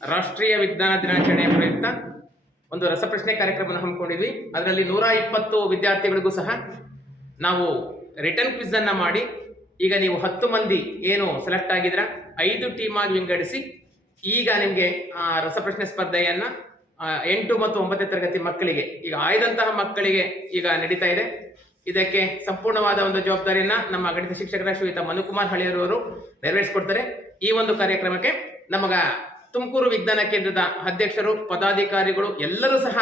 ರಾಷ್ಟ್ರೀಯ ವಿಜ್ಞಾನ ದಿನಾಚರಣೆಯ ಪ್ರಯುಕ್ತ ಒಂದು ರಸಪ್ರಶ್ನೆ ಕಾರ್ಯಕ್ರಮವನ್ನು ಹಮ್ಮಿಕೊಂಡಿದ್ವಿ. ಅದರಲ್ಲಿ ನೂರ ಇಪ್ಪತ್ತು ವಿದ್ಯಾರ್ಥಿಗಳಿಗೂ ಸಹ ನಾವು ರಿಟರ್ನ್ ಕ್ವಿಜ್ ಅನ್ನ ಮಾಡಿ, ಈಗ ನೀವು ಹತ್ತು ಮಂದಿ ಏನು ಸೆಲೆಕ್ಟ್ ಆಗಿದ್ರ ಐದು ಟೀಮ್ ಆಗಿ ವಿಂಗಡಿಸಿ, ಈಗ ನಿಮಗೆ ಆ ರಸಪ್ರಶ್ನೆ ಸ್ಪರ್ಧೆಯನ್ನ ಎಂಟು ಮತ್ತು ಒಂಬತ್ತನೇ ತರಗತಿ ಮಕ್ಕಳಿಗೆ, ಈಗ ಆಯ್ದಂತಹ ಮಕ್ಕಳಿಗೆ ಈಗ ನಡೀತಾ ಇದೆ. ಇದಕ್ಕೆ ಸಂಪೂರ್ಣವಾದ ಒಂದು ಜವಾಬ್ದಾರಿಯನ್ನ ನಮ್ಮ ಗಣಿತ ಶಿಕ್ಷಕರ ಶ್ರೀಯುತ ಮನುಕುಮಾರ್ ಹಳಿಯರವರು ನೆರವೇರಿಸಿಕೊಡ್ತಾರೆ. ಈ ಒಂದು ಕಾರ್ಯಕ್ರಮಕ್ಕೆ ನಮಗ ತುಮಕೂರು ವಿಜ್ಞಾನ ಕೇಂದ್ರದ ಅಧ್ಯಕ್ಷರು, ಪದಾಧಿಕಾರಿಗಳು ಎಲ್ಲರೂ ಸಹ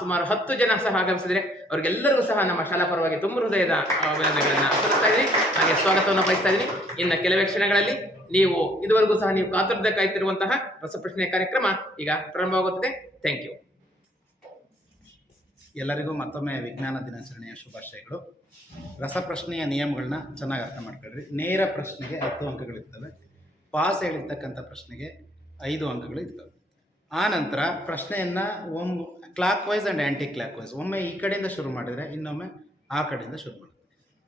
ಸುಮಾರು ಹತ್ತು ಜನ ಸಹ ಆಗಮಿಸಿದರೆ ಅವ್ರಿಗೆಲ್ಲರಿಗೂ ಸಹ ನಮ್ಮ ಶಾಲಾ ಪರವಾಗಿ ತುಂಬ ಹೃದಯದ ಅಭಿನಂದನೆಗಳನ್ನ ಸಲ್ಲಿಸ್ತಾ ಇದ್ದೀನಿ. ಹಾಗೆ ಸ್ವಾಗತವನ್ನು ಬಯಸ್ತಾ ಇದ್ದೀನಿ. ಇನ್ನು ಕೆಲವೇ ಕ್ಷಣಗಳಲ್ಲಿ ನೀವು ಇದುವರೆಗೂ ಸಹ ನೀವು ಕಾತುರದ ಕಾಯ್ತಿರುವಂತಹ ರಸಪ್ರಶ್ನೆ ಕಾರ್ಯಕ್ರಮ ಈಗ ಪ್ರಾರಂಭವಾಗುತ್ತದೆ. ಥ್ಯಾಂಕ್ ಯು ಎಲ್ಲರಿಗೂ ಮತ್ತೊಮ್ಮೆ ವಿಜ್ಞಾನ ದಿನಾಚರಣೆಯ ಶುಭಾಶಯಗಳು. ರಸಪ್ರಶ್ನೆಯ ನಿಯಮಗಳನ್ನ ಚೆನ್ನಾಗಿ ಅರ್ಥ ಮಾಡ್ಕೊಳ್ರಿ. ನೇರ ಪ್ರಶ್ನೆಗೆ ಹತ್ತು ಅಂಕಗಳಿರ್ತವೆ ಪಾಸ್ ಹೇಳಿರ್ತಕ್ಕಂಥ ಪ್ರಶ್ನೆಗೆ ಐದು ಅಂಕಗಳು ಇರ್ತವೆ. ಆ ನಂತರ ಪ್ರಶ್ನೆಯನ್ನು ಒಮ್ಮೆ clockwise and anticlockwise ಒಮ್ಮೆ ಈ ಕಡೆಯಿಂದ ಶುರು ಮಾಡಿದರೆ ಇನ್ನೊಮ್ಮೆ ಆ ಕಡೆಯಿಂದ ಶುರು ಮಾಡಿದೆ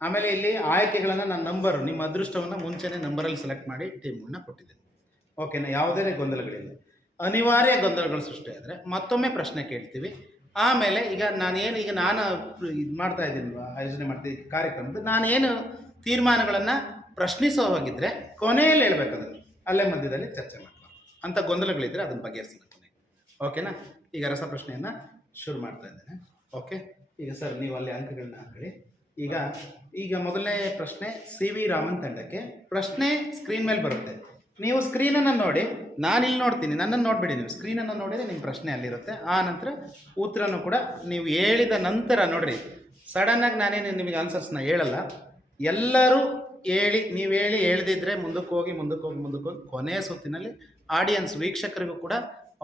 ಆಮೇಲೆ ಇಲ್ಲಿ ಆಯ್ಕೆಗಳನ್ನು ನಾನು ನಂಬರು ನಿಮ್ಮ ಅದೃಷ್ಟವನ್ನು ಮುಂಚೆನೇ ನಂಬರಲ್ಲಿ ಸೆಲೆಕ್ಟ್ ಮಾಡಿ ಟೀಮ್ಗಳನ್ನ ಕೊಟ್ಟಿದ್ದೇನೆ. ಓಕೆನಾ ಯಾವುದೇ ಗೊಂದಲಗಳಿಲ್ಲ. ಅನಿವಾರ್ಯ ಗೊಂದಲಗಳು ಸೃಷ್ಟಿಯಾದರೆ ಮತ್ತೊಮ್ಮೆ ಪ್ರಶ್ನೆ ಕೇಳ್ತೀವಿ. ಆಮೇಲೆ ಈಗ ನಾನೇನು ಈಗ ನಾನು ಇದು ಮಾಡ್ತಾ ಇದ್ದೀನಿ ಆಯೋಜನೆ ಮಾಡ್ತೀನಿ ಕಾರ್ಯಕ್ರಮದ ನಾನೇನು ತೀರ್ಮಾನಗಳನ್ನು ಪ್ರಶ್ನಿಸೋ ಹೋಗಿದ್ದರೆ ಕೊನೆಯಲ್ಲಿ ಹೇಳ್ಬೇಕು ಅಲ್ಲೇ ಮಧ್ಯದಲ್ಲಿ ಚರ್ಚೆ ಮಾಡ್ತಾರೆ ಅಂಥ ಗೊಂದಲಗಳಿದ್ರೆ ಅದನ್ನು ಬಗೆಹರಿಸಿಲ್ಲ ಓಕೆನಾ? ಈಗ ರಸಪ್ರಶ್ನೆಯನ್ನು ಶುರು ಮಾಡ್ತಾ ಇದ್ದೇನೆ. ಓಕೆ? ಈಗ ಸರ್, ನೀವು ಅಲ್ಲಿ ಅಂಕಗಳನ್ನ ಹಾಕೊಳ್ಳಿ ಈಗ ಈಗ ಮೊದಲನೇ ಪ್ರಶ್ನೆ ಸಿ ವಿ ರಾಮನ್ ತಂಡಕ್ಕೆ. ಪ್ರಶ್ನೆ ಸ್ಕ್ರೀನ್ ಮೇಲೆ ಬರುತ್ತೆ. ನೀವು ಸ್ಕ್ರೀನನ್ನು ನೋಡಿ, ನಾನು ಇಲ್ಲಿ ನೋಡ್ತೀನಿ, ನನ್ನನ್ನು ನೋಡಬೇಡಿ ನೀವು. ಸ್ಕ್ರೀನನ್ನು ನೋಡಿದರೆ ನಿಮ್ಮ ಪ್ರಶ್ನೆ ಅಲ್ಲಿರುತ್ತೆ. ಆ ನಂತರ ಉತ್ತರನೂ ಕೂಡ ನೀವು ಹೇಳಿದ ನಂತರ ನೋಡಿರಿ. ಸಡನ್ನಾಗಿ ನಾನೇನು ನಿಮಗೆ ಆನ್ಸರ್ಸ್ನ ಹೇಳಲ್ಲ. ಎಲ್ಲರೂ ಹೇಳಿ, ನೀವು ಹೇಳಿ, ಹೇಳ್ದಿದ್ರೆ ಮುಂದಕ್ಕೆ ಹೋಗಿ ಮುಂದಕ್ಕೆ ಹೋಗಿ ಮುಂದಕ್ಕೆ ಹೋಗಿ ಕೊನೆಯ ಸುತ್ತಿನಲ್ಲಿ ಆಡಿಯನ್ಸ್ ವೀಕ್ಷಕರಿಗೂ ಕೂಡ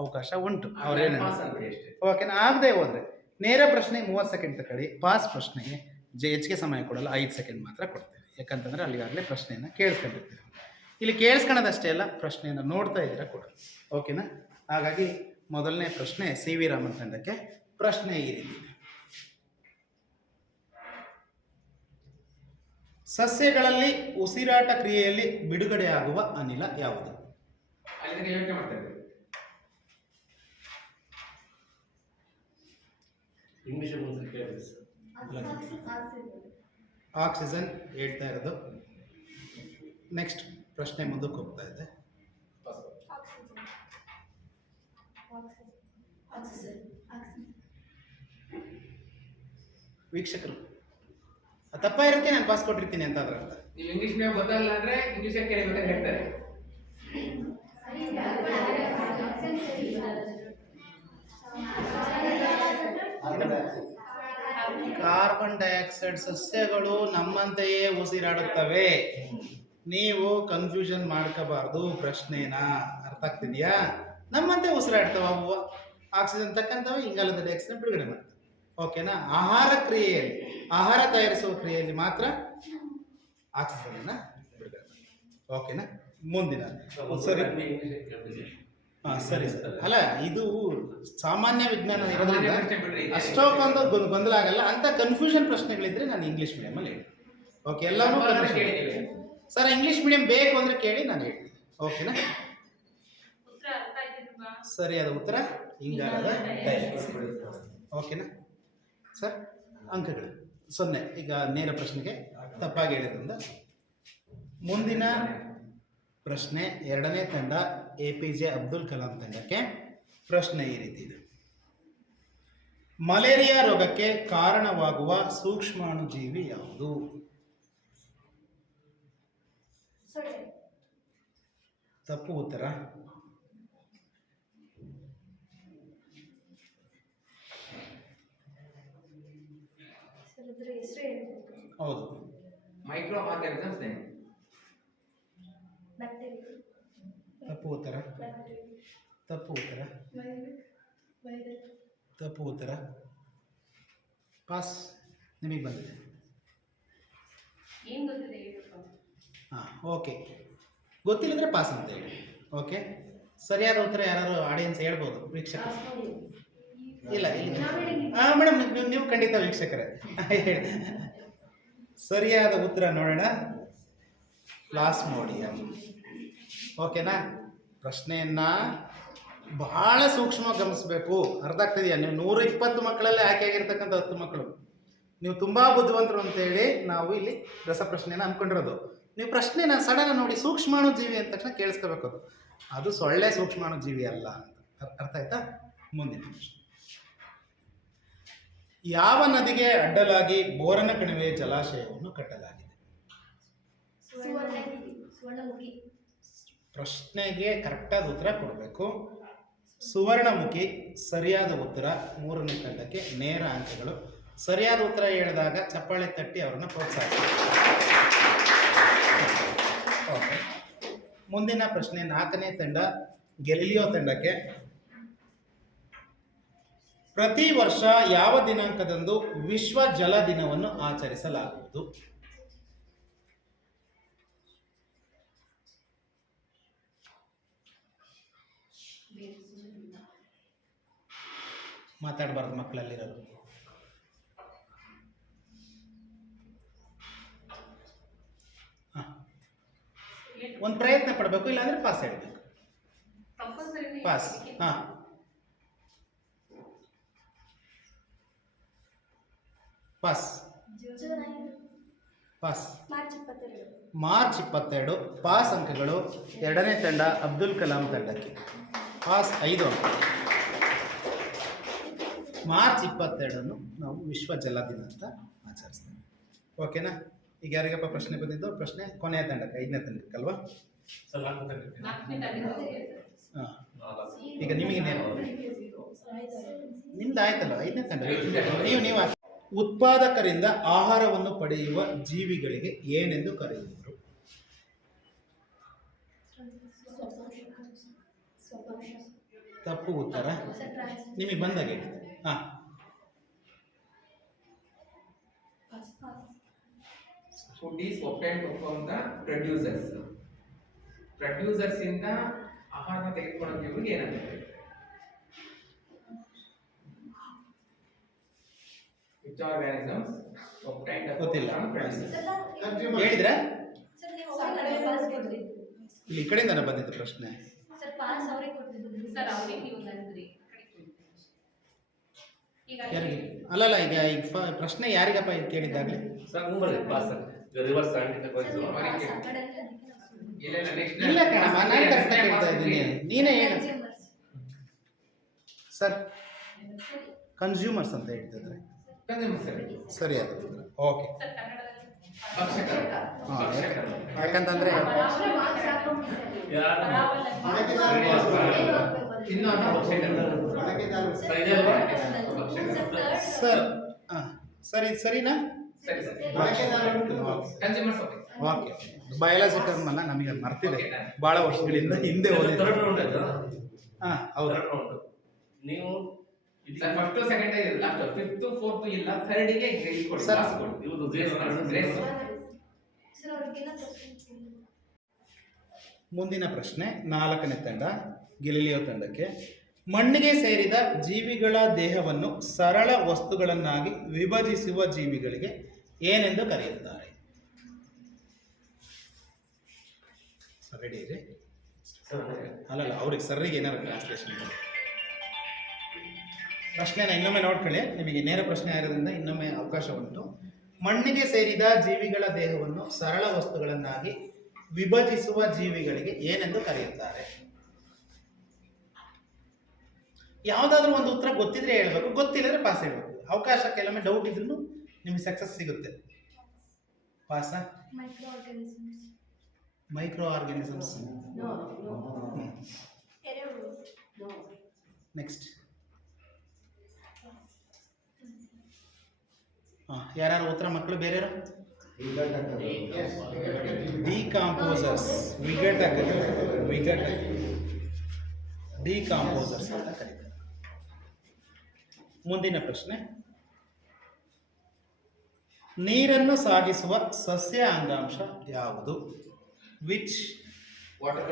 ಅವಕಾಶ ಉಂಟು. ಅವ್ರೇನು ಓಕೆನಾ ಆಗದೆ ಹೋದರೆ ನೇರ ಪ್ರಶ್ನೆ ಮೂವತ್ತು ಸೆಕೆಂಡ್ ತಗೊಳ್ಳಿ ಪಾಸ್ ಪ್ರಶ್ನೆಗೆ ಜೆ ಹೆಚ್ಚಿಗೆ ಸಮಯ ಕೊಡಲ್ಲ ಐದು ಸೆಕೆಂಡ್ ಮಾತ್ರ ಕೊಡ್ತೇವೆ. ಯಾಕಂತಂದ್ರೆ ಅಲ್ಲಿಗಾಗಲೇ ಪ್ರಶ್ನೆಯನ್ನು ಕೇಳಿಸ್ಕೊಂಡಿರ್ತೀವಿ. ಇಲ್ಲಿ ಕೇಳಿಸ್ಕೊಳ್ಳೋದಷ್ಟೇ ಅಲ್ಲ ಪ್ರಶ್ನೆಯನ್ನು ನೋಡ್ತಾ ಇದ್ದೀರ ಕೂಡ. ಓಕೆನಾ ಹಾಗಾಗಿ ಮೊದಲನೇ ಪ್ರಶ್ನೆ ಸಿ ವಿ ರಾಮನ್ ತಂಡಕ್ಕೆ ಪ್ರಶ್ನೆ ಈ ರೀತಿ. ಇದೆ. ಸಸ್ಯಗಳಲ್ಲಿ ಉಸಿರಾಟ ಕ್ರಿಯೆಯಲ್ಲಿ ಬಿಡುಗಡೆಯಾಗುವ ಅನಿಲ ಯಾವುದು? ಅಲ್ಲಿ ಯೋಚನೆ ಮಾಡ್ತಾ ಇದ್ದೆ. ಇಂಗ್ಲಿಷ್ ಒಂದು ಕೇಳಿದೆ ಆಕ್ಸಿಜನ್ ಹೇಳ್ತಾ ಇರೋದು. ನೆಕ್ಸ್ಟ್ ಪ್ರಶ್ನೆ ಮುಂದಕ್ಕೆ ಹೋಗ್ತಾ ಇದೆ. ವೀಕ್ಷಕರು ತಪ್ಪ ಇರುತ್ತೆ ನಾನು ಪಾಸ್ ಕೊಟ್ಟಿರ್ತೀನಿ ಅಂತ ಅದ್ರ ಅರ್ಥ. ನೀವು ಇಂಗ್ಲಿಷ್ ಮೇಲೆ ಗೊತ್ತಲ್ಲ ಅಂದ್ರೆ ಇಂಗ್ಲಿಷ್ ಕೇಳಿದ್ರೆ ಹೇಳ್ತಾರೆ. ಕಾರ್ಬನ್ ಡೈಆಕ್ಸೈಡ್ ಸಸ್ಯಗಳು ನಮ್ಮಂತೆಯೇ ಉಸಿರಾಡುತ್ತವೆ. ನೀವು ಕನ್ಫ್ಯೂಷನ್ ಮಾಡ್ಕೋಬಾರ್ದು, ಪ್ರಶ್ನೆನ. ಅರ್ಥ ಆಗ್ತಿದ್ಯಾ? ನಮ್ಮಂತೆ ಉಸಿರಾಡ್ತವೆ ಅವು ಆಕ್ಸಿಜನ್ ತಕ್ಕಂಥವು ಇಂಗಾಲದ ಡೈಆಕ್ಸೈಡ್ ಬಿಡುಗಡೆ ಮಾಡ್ತವೆ. ಓಕೆನಾ ಆಹಾರ ಕ್ರಿಯೆಯಲ್ಲಿ, ಆಹಾರ ತಯಾರಿಸುವ ಕ್ರಿಯೆಯಲ್ಲಿ ಮಾತ್ರ ಆಕ್ಸಿಜನ್ ಬಿಡುಗಡೆ ಓಕೆನಾ ಮುಂದಿನ. ಸರಿ. ಹಾಂ ಸರಿ. ಸರ್ ಅಲ್ಲ ಇದು ಸಾಮಾನ್ಯ ವಿಜ್ಞಾನ ಇರೋದ್ರಿಂದ. ಅಷ್ಟೊಂದು ಗೊಂದ್- ಗೊಂದಲ ಆಗಲ್ಲ ಅಂತ ಕನ್ಫ್ಯೂಷನ್ ಪ್ರಶ್ನೆಗಳಿದ್ರೆ ನಾನು ಇಂಗ್ಲೀಷ್ ಮೀಡಿಯಮಲ್ಲಿ ಹೇಳಿ ಓಕೆ ಎಲ್ಲರೂ. ಸರ್ ಇಂಗ್ಲೀಷ್ ಮೀಡಿಯಂ ಬೇಕು ಅಂದರೆ ಕೇಳಿ ನಾನು ಹೇಳ್ತೀನಿ. ಓಕೆನಾ ಸರಿ ಅದು ಉತ್ತರ. ಇಂಗಾಲದ ಡೈಆಕ್ಸೈಡ್ ಓಕೆನಾ ಸರ್ ಅಂಕಗಳು. ಸೊನ್ನೆ. ಈಗ ನೇರ ಪ್ರಶ್ನೆಗೆ ತಪ್ಪಾಗಿ ಹೇಳಿದ್ರಿಂದ ಮುಂದಿನ ಪ್ರಶ್ನೆ ಎರಡನೇ ತಂಡ A P J Abdul Kalam ತಂಡಕ್ಕೆ ಪ್ರಶ್ನೆ ಈ ರೀತಿ ಇದೆ. ಮಲೇರಿಯಾ ರೋಗಕ್ಕೆ ಕಾರಣವಾಗುವ ಸೂಕ್ಷ್ಮಾಣುಜೀವಿ ಯಾವುದು? ತಪ್ಪು ಉತ್ತರ. ಹೌದು. Micro organisms name. ತಪ್ಪು ಉತ್ತರ? ತಪ್ಪು ಉತ್ತರ. ತಪ್ಪು ಉತ್ತರ. ಪಾಸ್. ನಿಮಗೆ ಬಂದಿದೆ. ಹಾಂ ಓಕೆ. ಗೊತ್ತಿಲ್ಲದ್ರೆ ಪಾಸ್ ಅಂತ ಹೇಳಿ. ಓಕೆ? ಸರಿಯಾದ ಉತ್ತರ ಯಾರು ಆಡಿಯನ್ಸ್ ಹೇಳ್ಬೋದು ವೀಕ್ಷಕರು. ಇಲ್ಲ ಇಲ್ಲ. ಹಾಂ ಮೇಡಮ್ ನೀವು ನೀವು ಖಂಡಿತ ವೀಕ್ಷಕರೇ. ಹೇಳಿ. ಸರಿಯಾದ ಉತ್ತರ ನೋಡೋಣ. ಪ್ಲಾಸ್ಮೋಡಿಯಂ ಓಕೆನಾ? ಪ್ರಶ್ನೆಯನ್ನು ಬಹಳ ಸೂಕ್ಷ್ಮ ಗಮನಿಸಬೇಕು. ಅರ್ಧ ಆಗ್ತಿದೆಯಾ? ನೀವು ನೂರ ಇಪ್ಪತ್ತು ಮಕ್ಕಳಲ್ಲಿ ಆಯ್ಕೆ ಆಗಿರ್ತಕ್ಕಂಥ ಹತ್ತು ಮಕ್ಕಳು. ನೀವು ತುಂಬ ಬುದ್ಧಿವಂತರು ಅಂತೇಳಿ ನಾವು ಇಲ್ಲಿ ರಸಪ್ರಶ್ನೆಯನ್ನು ಅನ್ಕೊಂಡಿರೋದು ನೀವು ಪ್ರಶ್ನೆನ ಸಡನ್ ನೋಡಿ ಸೂಕ್ಷ್ಮಾಣು ಜೀವಿ ಅಂದ ತಕ್ಷಣ ಕೇಳಿಸ್ಕೋಬೇಕು ಅದು. ಅದು ಸೊಳ್ಳೆ ಸೂಕ್ಷ್ಮಾಣು ಜೀವಿ ಅಲ್ಲ ಅಂತ. ಅರ್ಥ ಆಯ್ತಾ? ಮುಂದಿನ ಯಾವ ನದಿಗೆ ಅಡ್ಡಲಾಗಿ ಬೋರನ ಕಣಿವೆ ಜಲಾಶಯವನ್ನು ಕಟ್ಟಲಾಗಿದೆ? ಪ್ರಶ್ನೆಗೆ ಕರೆಕ್ಟಾದ ಉತ್ತರ ಕೊಡಬೇಕು. ಸುವರ್ಣಮುಖಿ ಸರಿಯಾದ ಉತ್ತರ, ಮೂರನೇ ತಂಡಕ್ಕೆ ನೇರ ಅಂಕಗಳು. ಸರಿಯಾದ ಉತ್ತರ ಹೇಳಿದಾಗ ಚಪ್ಪಾಳೆ ತಟ್ಟಿ ಅವರನ್ನು ಪ್ರೋತ್ಸಾಹ ಓಕೆ ಮುಂದಿನ ಪ್ರಶ್ನೆ, ನಾಲ್ಕನೇ ತಂಡ ಗೆಲಿಲಿಯೋ ತಂಡಕ್ಕೆ. ಪ್ರತಿ ವರ್ಷ ಯಾವ ದಿನಾಂಕದಂದು ವಿಶ್ವ ಜಲ ದಿನವನ್ನು ಆಚರಿಸಲಾಗುವುದು? ಮಾತಾಡಬಾರ್ದು ಮಕ್ಕಳಲ್ಲಿರೋರು ಒಂದು ಪ್ರಯತ್ನ ಪಡಬೇಕು ಇಲ್ಲಾಂದ್ರೆ ಪಾಸ್ ಹೇಳಬೇಕು. ಕಂಪಲ್ಸರಿ ಪಾಸ್ ಹಾಂ. ಪಾಸ್ ಪಾಸ್ ಮಾರ್ಚ್ ಇಪ್ಪತ್ತೆರಡು ಮಾರ್ಚ್ ಇಪ್ಪತ್ತೆರಡು ಪಾಸ್ ಅಂಕಗಳು ಎರಡನೇ ತಂಡ ಅಬ್ದುಲ್ ಕಲಾಂ ತಂಡಕ್ಕೆ. ಪಾಸ್ ಐದು ಅಂಕ ಮಾರ್ಚ್ ಇಪ್ಪತ್ತೆರಡನ್ನು ನಾವು ವಿಶ್ವ ಜಲ ದಿನ ಅಂತ ಆಚರಿಸ್ತೇವೆ. ಓಕೆನಾ? ಈಗ ಯಾರಿಗಪ್ಪ ಪ್ರಶ್ನೆ ಬಂದಿದ್ದು? ಪ್ರಶ್ನೆ ಕೊನೆಯ ತಂಡಕ್ಕೆ ಐದನೇ ತಂಡಕ್ಕಲ್ವಾ? ತಂಡಕ್ಕೆ. ಈಗ ನಿಮಗೆ ನಿಮ್ದು ಆಯ್ತಲ್ಲ ಐದನೇ ತಂಡ. ನೀವು ನೀವು ಉತ್ಪಾದಕರಿಂದ ಆಹಾರವನ್ನು ಪಡೆಯುವ ಜೀವಿಗಳಿಗೆ ಏನೆಂದು ಕರೆಯುವರು? ತಪ್ಪು ಉತ್ತರ. ನಿಮಗೆ ಬಂದಾಗೆ ಹಾಂ. Food is obtain from the producers producers ಇಂದ ಆಹಾರ ತೆಗೆದುಕೊಳ್ಳೋ ಜೀವಿಗೆ ಏನಂತಾರೆ ವಿಚ್ ಆರ್ಗಾನಿಸಮ್ಸ್ ಒಪ್ಟೈನ್ ಗೊತ್ತಿಲ್ಲ. ಹೇಳಿದ್ರೆ? ಇಲ್ಲಿ ಈ ಕಡೆಯಿಂದನೇ ಬಂದಿತ್ತು ಪ್ರಶ್ನೆ. ಸರ್ ಪಾಸ್ ಅವರಿಗೆ ಕೊಟ್ಟಿದ್ದು. ಸರ್ ಅವರಿಗೆ ನೀವು ಯಾರಿಗೆ? ಅಲ್ಲಲ್ಲ ಈಗ ಈಗ ಫ- ಪ್ರಶ್ನೆ ಯಾರಿಗಪ್ಪ ಇದು ಕೇಳಿದ್ದಾಗಲೇ? ಸರ್ ಮುಂಬರ್ಲಿ ಪಾಸ್ ರಿವರ್ಸ್. ಇಲ್ಲ ಕಣಮ್ಮ ನಾನು ಕರೆಕ್ಟಾಗಿ ಹೇಳ್ತಾ ಇದ್ದೀನಿ. ನೀನೇ ಹೇಳು. ಸರ್. ಕನ್ಸ್ಯೂಮರ್ಸ್ ಅಂತ ಹೇಳ್ತಿದ್ರೆ? ಸರಿ ಅದು. ಓಕೆ ಯಾಕಂತಂದ್ರೆ? ಯಾರು? ಸರ್. ಸರ್ ಹಾಂ ಸರ್ ಇದು ಸರಿನಾ? ಸರಿ ಸರಿ. Okay biology okay okay biology ಟರ್ಮನ್ನ ನಮಗೆ ಮರ್ತಿದೆ. ಬಹಳ ವರ್ಷಗಳಿಂದ ಹಿಂದೆ ಹಾಂ ಹೌದು. ನೀವು ಫಸ್ಟ್ ಸೆಕೆಂಡ್ ಇದೆ ಲಾಸ್ಟ್ ಫಿಫ್ತ್ ಫೋರ್ತ್ ಇಲ್ಲ ಥರ್ಡ್ಗೆ ಗ್ರೇಸ್ ಕೊಡಿ. Grace grace sir. ಮುಂದಿನ ಪ್ರಶ್ನೆ ನಾಲ್ಕನೇ ತಂಡ ಗೆಲಿಲಿಯೋ ತಂಡಕ್ಕೆ. ಮಣ್ಣಿಗೆ ಸೇರಿದ ಜೀವಿಗಳ ದೇಹವನ್ನು ಸರಳ ವಸ್ತುಗಳನ್ನಾಗಿ ವಿಭಜಿಸುವ ಜೀವಿಗಳಿಗೆ ಏನೆಂದು ಕರೆಯುತ್ತಾರೆ? ರೆಡಿ ಅಲ್ಲಲ್ಲ, ಅವ್ರಿಗೆ ಸರ್ರಿಗೆ ಏನಾರು ಟ್ರಾನ್ಸ್ಲೇಷನ್ ಪ್ರಶ್ನೆನ ಇನ್ನೊಮ್ಮೆ ನೋಡ್ಕೊಳ್ಳಿ. ನಿಮಗೆ ನೇರ ಪ್ರಶ್ನೆ ಆಗಿರೋದ್ರಿಂದ ಇನ್ನೊಮ್ಮೆ ಅವಕಾಶ ಉಂಟು. ಮಣ್ಣಿಗೆ ಸೇರಿದ ಜೀವಿಗಳ ದೇಹವನ್ನು ಸರಳ ವಸ್ತುಗಳನ್ನಾಗಿ ವಿಭಜಿಸುವ ಜೀವಿಗಳಿಗೆ ಏನೆಂದು ಕರೆಯುತ್ತಾರೆ? ಯಾವುದಾದ್ರೂ ಒಂದು ಉತ್ತರ ಗೊತ್ತಿದ್ರೆ ಹೇಳಬೇಕು ಗೊತ್ತಿಲ್ಲದ್ರೆ ಪಾಸ್ ಹೇಳಬೇಕು. ಅವಕಾಶ ಕೆಲವೊಮ್ಮೆ ಡೌಟ್ ಇದ್ರೂ ನಿಮಗೆ ಸಕ್ಸಸ್ ಸಿಗುತ್ತೆ. ಪಾಸ. Micro organisms. ನೆಕ್ಸ್ಟ್ ಹಾಂ ಯಾರು ಉತ್ತರ ಮಕ್ಕಳು ಬೇರೆ ಡಿಕಾಂಪೋಸರ್ಸ್ ವಿಘಟಕ ವಿಘಟಕ ಡಿಕಾಂಪೋಸರ್ಸ್ ಅಂತ ಕರೀತಾರೆ. ಮುಂದಿನ ಪ್ರಶ್ನೆ. ನೀರನ್ನು ಸಾಗಿಸುವ ಸಸ್ಯ ಅಂಗಾಂಶ ಯಾವುದು? Which water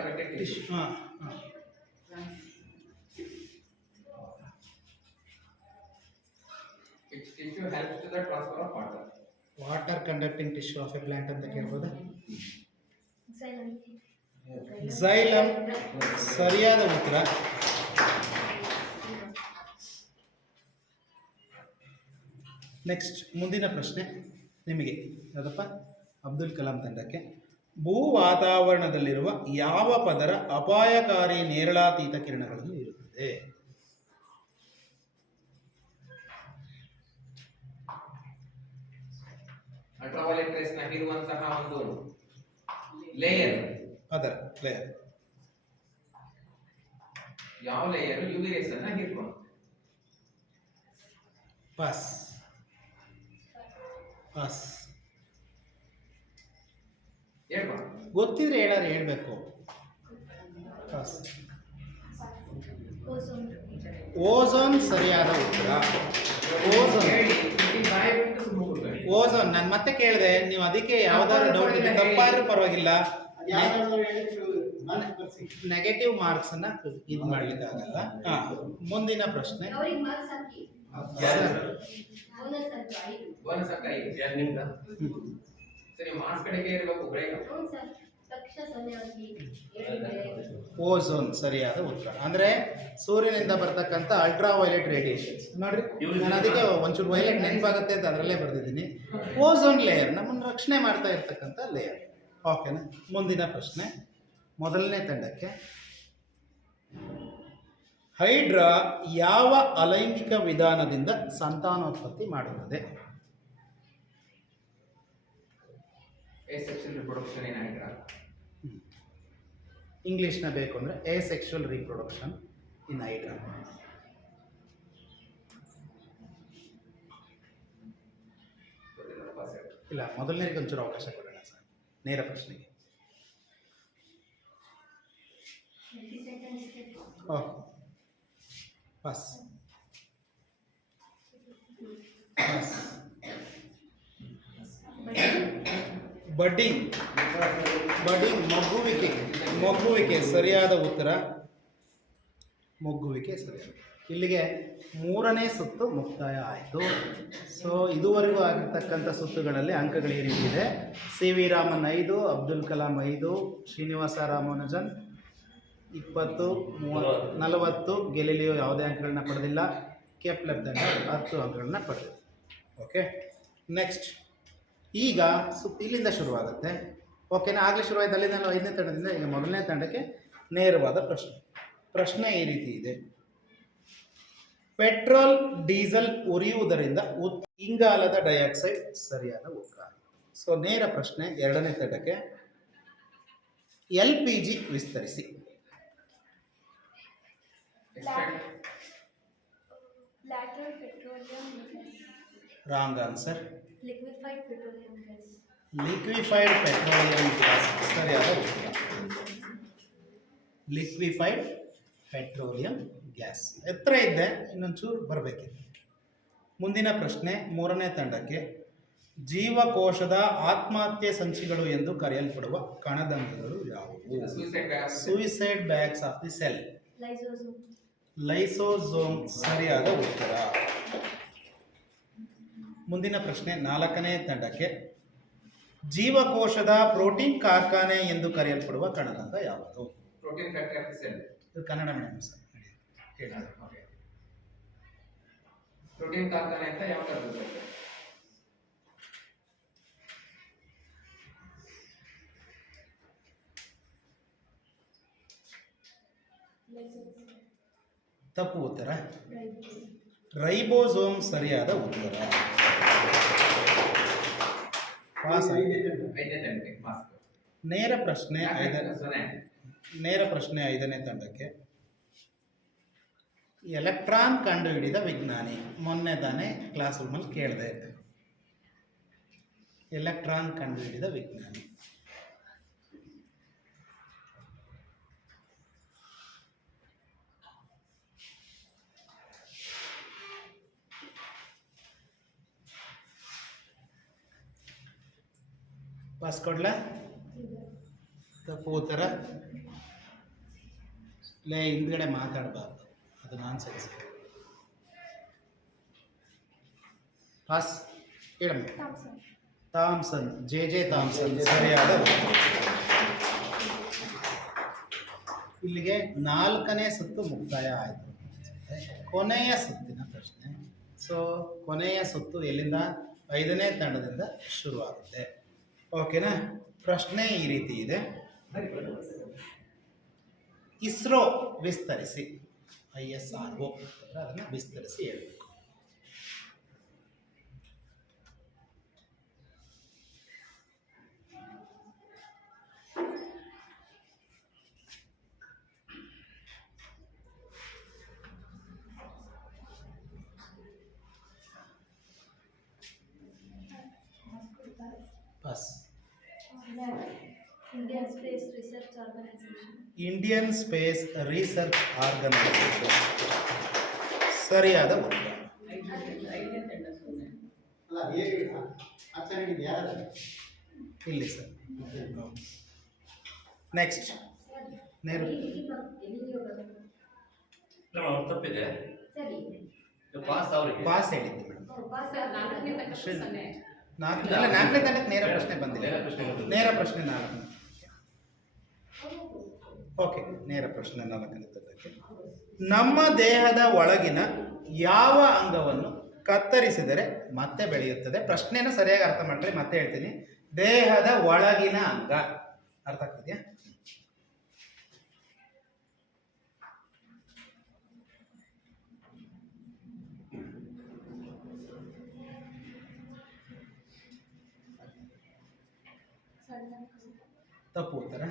conducting tissue of a plant ಅಂತ ಕೇಳ್ಬೋದು? ಸರಿಯಾದ ಉತ್ತರ. ನೆಕ್ಸ್ಟ್ ಮುಂದಿನ ಪ್ರಶ್ನೆ ನಿಮಗೆ. ಯಾವುದಪ್ಪ? ಅಬ್ದುಲ್ ಕಲಾಂ ತಂಡಕ್ಕೆ. ಭೂ ವಾತಾವರಣದಲ್ಲಿರುವ ಯಾವ ಪದರ ಅಪಾಯಕಾರಿ ನೇರಳಾತೀತ ಕಿರಣಗಳನ್ನು ಇರುತ್ತದೆ? ಅಲ್ಟ್ರಾವೈಲೆಟ್ ಒಂದು ಲೇಯರ್ ಪದರ ಲೇಯರ್ ಯಾವ ಲೇಯರ್ ಯು ವಿ ರೇಸ್ ಅನ್ನ ಹೀರುವ ಪಾಸ್ ಪಾಸ್ ಹೇಳ್ಬಾ. ಗೊತ್ತಿದ್ರೆ ಹೇಳಾರು ಹೇಳಬೇಕು. ಪಾಸ್ ಓಝೋನ್ ಸರಿಯಾದ ಉತ್ತರ. ಓಝೋನ್ ಓಝೋನ್ ನಾನು ಮತ್ತೆ ಕೇಳಿದೆ ನೀವು ಅದಕ್ಕೆ ಯಾವ್ದಾದ್ರು ಡೌಟ್ ಇದೆ ತಪ್ಪಾದ್ರೂ ಪರವಾಗಿಲ್ಲ. ನೆಗೆಟಿವ್ ಮಾರ್ಕ್ಸ್ ಅನ್ನ ಇದು ಮಾಡ್ಲಿಕ್ಕೆ ಆಗಲ್ಲ. ಹಾ ಮುಂದಿನ ಪ್ರಶ್ನೆ ಅವ್ರಿಗೆ ಮಾರ್ಕ್ಸ್ ಹಾಕಿ ಯಾರು ಬೋನಸ್ ಅಂತ ಐದು ಯಾರು ನಿಮ್ದ ಸರಿ ಮಾರ್ಕ್ಸ್ ಕಡೆಗೆ ಇರಬೇಕು ಸರ್. ಓಝೋನ್ ಸರಿಯಾದ ಉತ್ತರ. ಅಂದ್ರೆ ಸೂರ್ಯನಿಂದ ಬರ್ತಕ್ಕಂಥ ಅಲ್ಟ್ರಾ ವೈಲೆಟ್ ರೇಡಿಯೇಷನ್ ನೋಡ್ರಿ ನಾನು ಅದಕ್ಕೆ ಒಂಚೂರು ವೈಲೆಟ್ ನೆನಪಾಗುತ್ತೆ ಅಂತ ಅದರಲ್ಲೇ ಬರೆದಿದ್ದೀನಿ. ಓಝೋನ್ ಲೇಯರ್ ನಮ್ಮನ್ನು ರಕ್ಷಣೆ ಮಾಡ್ತಾ ಇರ್ತಕ್ಕಂಥ ಲೇಯರ್ ಓಕೆನಾ ಮುಂದಿನ ಪ್ರಶ್ನೆ. ಮೊದಲನೇ ತಂಡಕ್ಕೆ. ಹೈಡ್ರಾ ಯಾವ ಅಲೈಂಗಿಕ ವಿಧಾನದಿಂದ ಸಂತಾನೋತ್ಪತ್ತಿ ಮಾಡುತ್ತದೆ? ಎ ಸೆಕ್ಷನ್ ರಿಪ್ರೊಡಕ್ಷನ್ ಏನಾಗಿರ ಇಂಗ್ಲೀಷ್ನ ಬೇಕು ಅಂದರೆ asexual reproduction in hydra ಇಲ್ಲ ಮೊದಲನೇಗೆ ಒಂಚೂರು ಅವಕಾಶ ಕೊಡೋಣ ಸರ್ ನೇರ ಪ್ರಶ್ನೆಗೆ. Twenty bus pass budding. Budding ಮಗ್ಗುವಿಕೆ. ಮಗ್ಗುವಿಕೆ ಸರಿಯಾದ ಉತ್ತರ. ಮೊಗ್ಗುವಿಕೆ ಸರಿಯಾದ. ಇಲ್ಲಿಗೆ ಮೂರನೇ ಸುತ್ತು ಮುಕ್ತಾಯ ಆಯಿತು. ಸೊ ಇದುವರೆಗೂ ಆಗಿರ್ತಕ್ಕಂಥ ಸುತ್ತುಗಳಲ್ಲಿ ಅಂಕಗಳು ಈ ರೀತಿ ಇದೆ ಸಿ ವಿ ರಾಮನ್ ಐದು ಅಬ್ದುಲ್ ಕಲಾಂ ಐದು ಶ್ರೀನಿವಾಸ ರಾಮಾನುಜನ್ ಇಪ್ಪತ್ತು ಮೂವತ್ತು ನಲವತ್ತು. ಗೆಲಿಲಿಯೋ ಯಾವುದೇ ಅಂಕಗಳನ್ನ ಪಡೆದಿಲ್ಲ. ಕೆಪ್ಲರ್ ಹತ್ತು ಅಂಕಗಳನ್ನ ಪಡೆದಿದೆ. ಓಕೆ ನೆಕ್ಸ್ಟ್ ಈಗ ಇಲ್ಲಿಂದ ಶುರುವಾಗುತ್ತೆ ಓಕೆನಾ ಆಗಲೇ ಶುರುವಾಯಿತು ಅಲ್ಲಿಂದ ನಾವು ಐದನೇ ತಂಡದಿಂದ ಈಗ ಮೊದಲನೇ ತಂಡಕ್ಕೆ ನೇರವಾದ ಪ್ರಶ್ನೆ ಪ್ರಶ್ನೆ ಈ ರೀತಿ ಇದೆ ಪೆಟ್ರೋಲ್ ಡೀಸೆಲ್ ಉರಿಯುವುದರಿಂದ ಉತ್ ಇಂಗಾಲದ ಡೈಆಕ್ಸೈಡ್ ಸರಿಯಾದ ಉತ್ತರ ಸೊ ನೇರ ಪ್ರಶ್ನೆ ಎರಡನೇ ತಂಡಕ್ಕೆ ಎಲ್ ಪಿ ಜಿ ವಿಸ್ತರಿಸಿ wrong answer liquefied petroleum gas liquefied petroleum gas ಸರಿಯಾದ ಉತ್ತರ ಲಿಕ್ವಿಫೈಡ್ ಪೆಟ್ರೋಲಿಯಂ ಗ್ಯಾಸ್ ಎತ್ತರ ಇದ್ದೆ ಇನ್ನೊಂಚೂರು ಬರಬೇಕಿತ್ತು. ಮುಂದಿನ ಪ್ರಶ್ನೆ ಮೂರನೇ ತಂಡಕ್ಕೆ ಜೀವಕೋಶದ ಆತ್ಮಹತ್ಯೆ ಸಂಚಿಗಳು ಎಂದು ಕರೆಯಲ್ಪಡುವ ಕಣದಂಗಗಳು ಯಾವುವು suicide bags of the cell lysosome ಸರಿಯಾದ ಉತ್ತರ. ಮುಂದಿನ ಪ್ರಶ್ನೆ ನಾಲ್ಕನೇ ತಂಡಕ್ಕೆ ಜೀವಕೋಶದ ಪ್ರೋಟೀನ್ ಕಾರ್ಖಾನೆ ಎಂದು ಕರೆಯಲ್ಪಡುವ ಕಣದಂತ ಯಾವುದು? Protein factory of cell. ಇದು ಕನ್ನಡ ಮೇಡಮ್ ಸರ್ ಹೇಳಿ ಪ್ರೋಟೀನ್ ಕಾರ್ಖಾನೆ ಅಂತ ಯಾವ ತಪ್ಪು ಉತ್ತರ? ರೈಬೋಸೋಮ್ ಸರಿಯಾದ ಉತ್ತರ. ಪಾಸ್ ನೇರ ಪ್ರಶ್ನೆ ಐದನೇ ನೇರ ಪ್ರಶ್ನೆ ಐದನೇ ತಂಡಕ್ಕೆ. ಎಲೆಕ್ಟ್ರಾನ್ ಕಂಡುಹಿಡಿದ ವಿಜ್ಞಾನಿ. ಮೊನ್ನೆ ತಾನೇ ಕ್ಲಾಸ್ ರೂಮಲ್ಲಿ ಕೇಳಿದೆ. ಎಲೆಕ್ಟ್ರಾನ್ ಕಂಡುಹಿಡಿದ ವಿಜ್ಞಾನಿ. ಪಾಸ್ ಕೊಡ್ಲಾ? ತಪ್ಪು ಉತ್ತರ. ಲೇ ಹಿಂದ್ಗಡೆ ಮಾತಾಡಬಾರ್ದು. ಅದು ನಾನ್ ಸೆನ್ಸ್ ಪಾಸ್ ಹೇಳಮ್ಮ ಥಾಮ್ಸನ್ ಜೆ ಜೆ ಥಾಮ್ಸನ್ ಸರಿಯಾದ ಇಲ್ಲಿಗೆ ನಾಲ್ಕನೇ ಸುತ್ತು ಮುಕ್ತಾಯ ಆಯಿತು. ಕೊನೆಯ ಸುತ್ತಿನ ಪ್ರಶ್ನೆ. ಸೊ ಕೊನೆಯ ಸುತ್ತು ಎಲ್ಲಿಂದ? ಐದನೇ ತಂಡದಿಂದ ಶುರುವಾಗುತ್ತೆ. ಓಕೆನಾ? ಪ್ರಶ್ನೆ ಈ ರೀತಿ ಇದೆ. ಇಸ್ರೋ ವಿಸ್ತರಿಸಿ ಐ ಎಸ್ ಆರ್ ಒ ಅದನ್ನು ವಿಸ್ತರಿಸಿ ಹೇಳಬೇಕು pass Indian space research organisation Indian space research organisation ಸರಿಯಾದ ಉತ್ತರ. ಇಲ್ಲಿ ಸರ್. ನೆಕ್ಸ್ಟ್ ನೇರು ತಪ್ಪಿದೆ. ಸರಿ. ಪಾಸ್ ಅವ್ರಿಗೆ. ಪಾಸ್ ಹೇಳಿದ್ದೆ ಮೇಡಮ್. ಓ, ಪಾಸ್ ಸರ್ ನಾಲ್ಕನೇ ತಂಡಕ್ಕೆ ನೇರ ಪ್ರಶ್ನೆ ಬಂದಿಲ್ಲ ನೇರ ಪ್ರಶ್ನೆ ಬಂದಿಲ್ಲ. ನೇರ ಪ್ರಶ್ನೆ ನಾಲ್ಕು. ಓಕೆ ನೇರ ಪ್ರಶ್ನೆ ನಾಲ್ಕನೇ ತಂಡಕ್ಕೆ ನಮ್ಮ ದೇಹದ ಒಳಗಿನ ಯಾವ ಅಂಗವನ್ನು ಕತ್ತರಿಸಿದರೆ ಮತ್ತೆ ಬೆಳೆಯುತ್ತದೆ? ಪ್ರಶ್ನೆಯನ್ನು ಸರಿಯಾಗಿ ಅರ್ಥ ಮಾಡ್ರಿ, ಮತ್ತೆ ಹೇಳ್ತೀನಿ. ದೇಹದ ಒಳಗಿನ ಅಂಗ. ಅರ್ಥ ಆಗ್ತಿದ್ಯಾ? ತಪ್ಪು ಉತ್ತರ.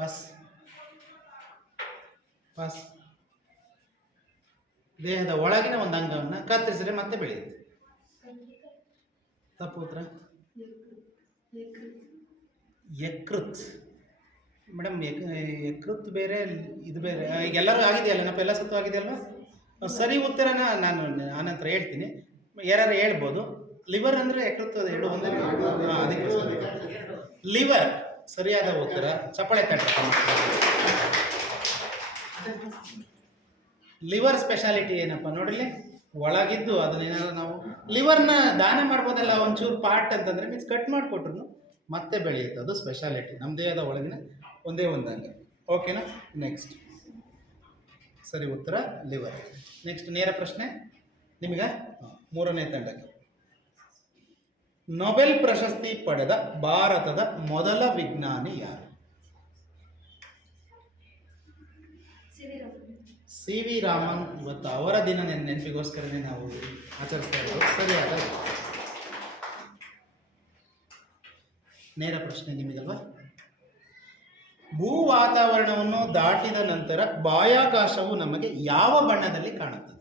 ಪಾಸ್ ಪಾಸ್ ದೇಹದ ಒಳಗಿನ ಒಂದು ಅಂಗವನ್ನು ಕತ್ತರಿಸಿದ್ರೆ ಮತ್ತೆ ಬೆಳೆಯುತ್ತೆ. ತಪ್ಪು ಉತ್ತರ? ಯಕೃತ್. ಮೇಡಮ್ ಯಕೃತ್ ಬೇರೆ, ಇದು ಬೇರೆ. ಈಗ ಎಲ್ಲರೂ ಆಗಿದೆಯಲ್ಲ ನಪ್ಪ ಎಲ್ಲ ಸತ್ತು ಆಗಿದೆಯಲ್ವಾ? ಸರಿ ಉತ್ತರನ ನಾನು ಆನಂತರ ಹೇಳ್ತೀನಿ. ಯಾರು ಹೇಳ್ಬೋದು. ಲಿವರ್ ಅಂದರೆ ಯಕೃತ್ ಅದು ಎರಡು ಒಂದೇ ಲಿವರ್ ಸರಿಯಾದ ಉತ್ತರ. ಚಪ್ಪಳೆ ತಟ್ಟ. ಲಿವರ್ ಸ್ಪೆಷಾಲಿಟಿ ಏನಪ್ಪ ನೋಡಿಲಿ ಒಳಗಿದ್ದು ಅದನ್ನೇನಾದ್ರು ನಾವು ಲಿವರ್ನ ದಾನ ಮಾಡ್ಬೋದಲ್ಲ ಒಂಚೂರು ಪಾರ್ಟ್ ಅಂತಂದರೆ ಮೀನ್ಸ್ ಕಟ್ ಮಾಡಿಕೊಟ್ರು ಮತ್ತೆ ಬೆಳೆಯುತ್ತೆ. ಅದು ಸ್ಪೆಷಾಲಿಟಿ. ನಮ್ಮ ದೇಹದ ಒಳಗಿನ ಒಂದೇ ಒಂದಂಗೆ ಓಕೆನಾ ನೆಕ್ಸ್ಟ್ ಸರಿ, ಉತ್ತರ, ಲಿವರ್. ನೆಕ್ಸ್ಟ್ ನೇರ ಪ್ರಶ್ನೆ. ನಿಮಗೆ? ಮೂರನೇ ತಂಡಕ್ಕೆ. ನೊಬೆಲ್ ಪ್ರಶಸ್ತಿ ಪಡೆದ ಭಾರತದ ಮೊದಲ ವಿಜ್ಞಾನಿ ಯಾರು? C V Raman. ಇವತ್ತು ಅವರ ದಿನ ನೆನ್ ನೆನಪಿಗೋಸ್ಕರನೇ ನಾವು ಆಚರಿಸ್ತಾ ಇರೋದು. ಸರಿಯಾದ ನೇರ ಪ್ರಶ್ನೆ ನಿಮಗಲ್ವಾ? ಭೂ ವಾತಾವರಣವನ್ನು ದಾಟಿದ ನಂತರ ಬಾಹ್ಯಾಕಾಶವು ನಮಗೆ ಯಾವ ಬಣ್ಣದಲ್ಲಿ ಕಾಣುತ್ತದೆ?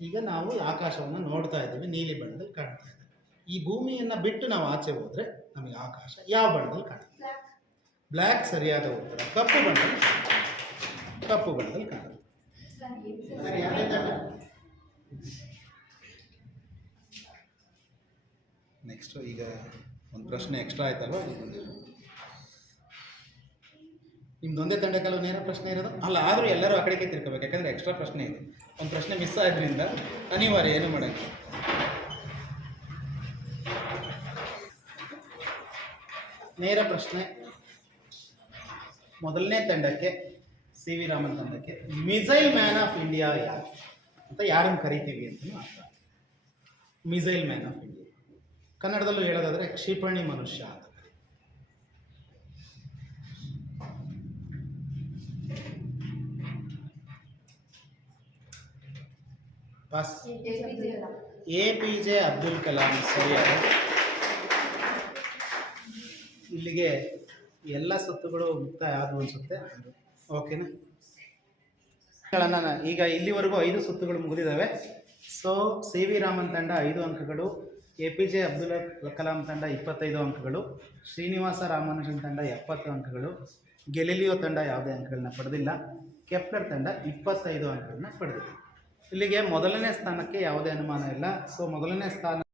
ಈಗ ನಾವು ಆಕಾಶವನ್ನು ನೋಡ್ತಾ ಇದ್ದೀವಿ ನೀಲಿ ಬಣ್ಣದಲ್ಲಿ ಕಾಣ್ತಾ ಇದ್ದೀವಿ ಈ ಭೂಮಿಯನ್ನು ಬಿಟ್ಟು ನಾವು ಆಚೆ ಹೋದರೆ ನಮಗೆ ಆಕಾಶ ಯಾವ ಬಣ್ಣದಲ್ಲಿ ಕಾಣುತ್ತೆ? ಬ್ಲ್ಯಾಕ್ ಸರಿಯಾದ ಉತ್ತರ. ಕಪ್ಪು ಬಣ್ಣದಲ್ಲಿ. ಕಪ್ಪು ಬಣ್ಣದಲ್ಲಿ ಕಾಣುತ್ತೆ. ನೆಕ್ಸ್ಟ್ ಈಗ ಒಂದು ಪ್ರಶ್ನೆ ಎಕ್ಸ್ಟ್ರಾ ಆಯ್ತಲ್ವ? ನಿಮ್ದೊಂದೇ ತಂಡಕ್ಕೆಲ್ಲ ನೇರ ಪ್ರಶ್ನೆ ಇರೋದು? ಅಲ್ಲ, ಆದರೂ ಎಲ್ಲರೂ ಆ ಕಡೆಗೆ ತಿರ್ಕೋಬೇಕು. ಯಾಕಂದರೆ ಎಕ್ಸ್ಟ್ರಾ ಪ್ರಶ್ನೆ ಇದೆ. ಒಂದು ಪ್ರಶ್ನೆ ಮಿಸ್ ಆದ್ರಿಂದ ಅನಿವಾರ್ಯ ಏನು ಮಾಡೋಕ್ಕೆ? ನೇರ ಪ್ರಶ್ನೆ. ಮೊದಲನೇ ತಂಡಕ್ಕೆ ಸಿ ವಿ ರಾಮನ್ ತಂಡಕ್ಕೆ ಮಿಸೈಲ್ ಮ್ಯಾನ್ ಆಫ್ ಇಂಡಿಯಾ ಯಾರು? ಅಂತ ಯಾರನ್ನು ಕರಿತೀವಿ ಅಂತ ಅರ್ಥ ಮಿಸೈಲ್ ಮ್ಯಾನ್ ಆಫ್ ಇಂಡಿಯಾ. ಕನ್ನಡದಲ್ಲೂ ಹೇಳೋದಾದರೆ ಕ್ಷಿಪಣಿ ಮನುಷ್ಯ ಅಂತ. A P J Abdul Kalam ಸರಿಯಾದ ಇಲ್ಲಿಗೆ ಎಲ್ಲ ಸುತ್ತುಗಳು ಮುಕ್ತಾಯ ಆದವು ಅನಿಸುತ್ತೆ? ಓಕೆನಾ ಈಗ ಇಲ್ಲಿವರೆಗೂ ಐದು ಸುತ್ತುಗಳು ಮುಗಿದಿದ್ದಾವೆ. ಸೊ ಸಿ ವಿ ರಾಮನ್ ತಂಡ ಐದು ಅಂಕಗಳು A P J Abdul Kalam ತಂಡ ಇಪ್ಪತ್ತೈದು ಅಂಕಗಳು, ಶ್ರೀನಿವಾಸ ರಾಮಾನುಜನ್ ತಂಡ ಎಪ್ಪತ್ತು ಅಂಕಗಳು, ಗೆಲಿಲಿಯೋ ತಂಡ ಯಾವುದೇ ಅಂಕಗಳನ್ನ ಪಡೆದಿಲ್ಲ. ಕೆಪ್ಲರ್ ತಂಡ ಇಪ್ಪತ್ತೈದು ಅಂಕಗಳನ್ನ ಪಡೆದಿದೆ. ಇಲ್ಲಿಗೆ ಮೊದಲನೇ ಸ್ಥಾನಕ್ಕೆ ಯಾವುದೇ ಅನುಮಾನ ಇಲ್ಲ. ಸೊ ಮೊದಲನೇ ಸ್ಥಾನ